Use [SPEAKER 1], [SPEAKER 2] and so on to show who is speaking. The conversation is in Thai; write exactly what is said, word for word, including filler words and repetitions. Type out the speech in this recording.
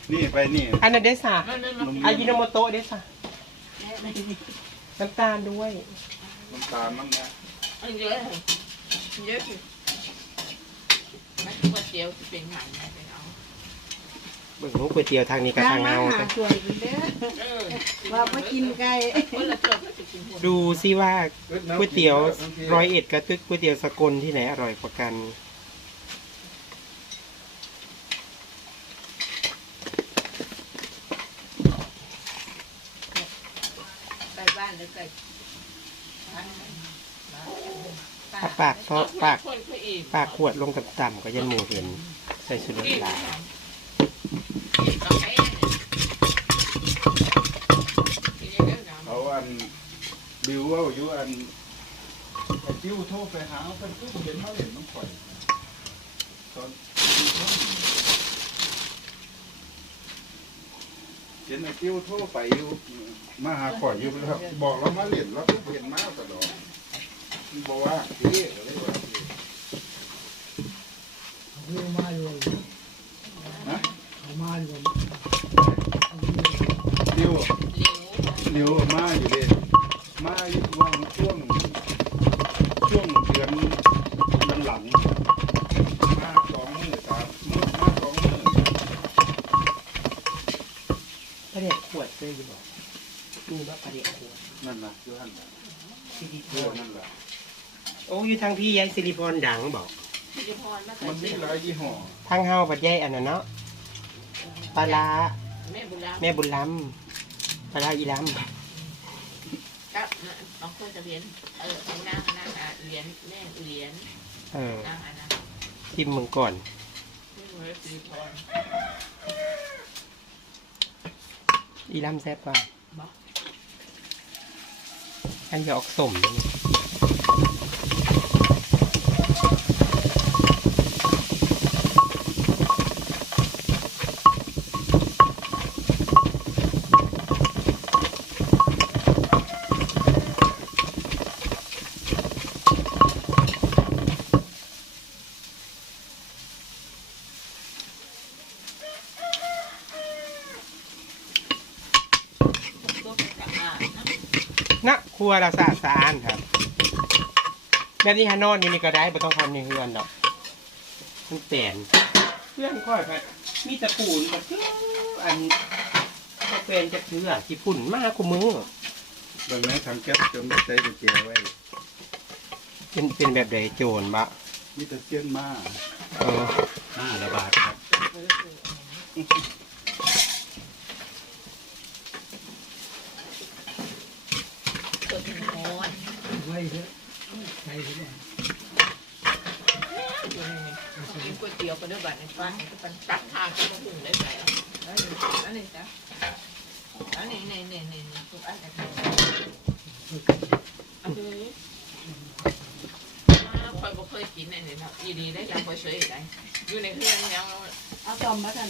[SPEAKER 1] นี่ไปนี่
[SPEAKER 2] อันนั้นเดซ่าอายิโนโมโตะเดซ่าน้ำตาลด้วย
[SPEAKER 1] น้ำตาลน้ำเนี่ย
[SPEAKER 3] เยอะเยอะสิไม่คิดว่าเจียวจะเป็นหางไงไปเอา
[SPEAKER 2] เบิ่งก๋วยเตี๋ยวทางนี้กับทางเงา
[SPEAKER 4] สวยอยู่เด้อว่าไปกินไก่
[SPEAKER 2] ดูซิว่าก๋วยเตี๋ยวร้อยเอ็ดกับก๋วยเตี๋ยวสกลที่ไหนอร่อยกว่ากัน
[SPEAKER 3] ไปบ้านแล้วไป
[SPEAKER 2] ถ้าปากเพราะปากปากขวดลงต่ำๆก็ยันหมูเห็นใส่สุดหลาย
[SPEAKER 1] เขาอันบิวว่าอยู่อันไอ้จิ้วโทรไปหาเป็นผู้เห็นเขาเห็นน้องข่อยตอนเห็นไอ้จิ้วโทรไปอยู่มาหาข่อยอยู่แล้วบอกเรามาเล่นเราต้องเห็นมาตลอดบอกว่าพี่อะไรวะ
[SPEAKER 4] เขามาอยู่
[SPEAKER 1] นะ
[SPEAKER 4] เขามาอยู่
[SPEAKER 1] จิ้วเดี๋ยวมาอยู่เลยมาอยู่ว่างช่วงช่วงเดือนมันหลังมาสองมือสามมือมาสองมือ
[SPEAKER 2] ปลาเด็กขวดเลยอยู่บอกมีว่าปลาเด็กขวด
[SPEAKER 1] นั่นนะยูฮันนะ
[SPEAKER 2] ซิลิพร
[SPEAKER 1] นั่นแหละ
[SPEAKER 2] โอ้อยู่ทางพี่ยายซิลิพรดังบอก
[SPEAKER 1] มันมีหลายยี่ห้อ
[SPEAKER 2] ทางเฮาปัดยายอันนั้นเนาะปลาลาแม่บุญล้ำปลาลาอีล้ำ
[SPEAKER 3] ก็น้องเพื่อนจะเรียนเออนั่งนั่งอ่ะเรียนแม่เรียน
[SPEAKER 2] เออทิมมึงก่อนอีล้ำแซ่บกว่าอันจะออกสมเลยนะครัวเราสะอาดสะอ้านครับแบบนี้ฮานอนนี่นี่ก็ได้ไม่ต้องทำในเฮือนหรอกมันเปลี่ยนเพื่อนค่อยไปมีตะปูนกับอันก็เป็นจะเถื่อที่ฝุ่นมากกูมือบ
[SPEAKER 1] างนั้นทำแก๊สจนได้ใช้กุญแจไว้
[SPEAKER 2] เป็นเป็นแบบใดโจรบะ
[SPEAKER 1] มีแต่เสี้ยนมา
[SPEAKER 2] เออ
[SPEAKER 1] ห้าระบาดครับ
[SPEAKER 4] ไว้เถอะใช่ไหม
[SPEAKER 3] กินก๋วยเตี๋ยวไปด้วยแบบในบ้านมันตัดทางก็มาหุงได้ไปอ่ะแล้วนี่แล้วนี่จ้ะแล้วนี่นี่นี่นี่นี่ทุกอันเลยอันนี้คอยบอกเคยกินเนี่ยเนาะดีๆได้ยังคอยช่วยได้อยู่ในเครื่องยัง
[SPEAKER 4] เอาตอมมาทัน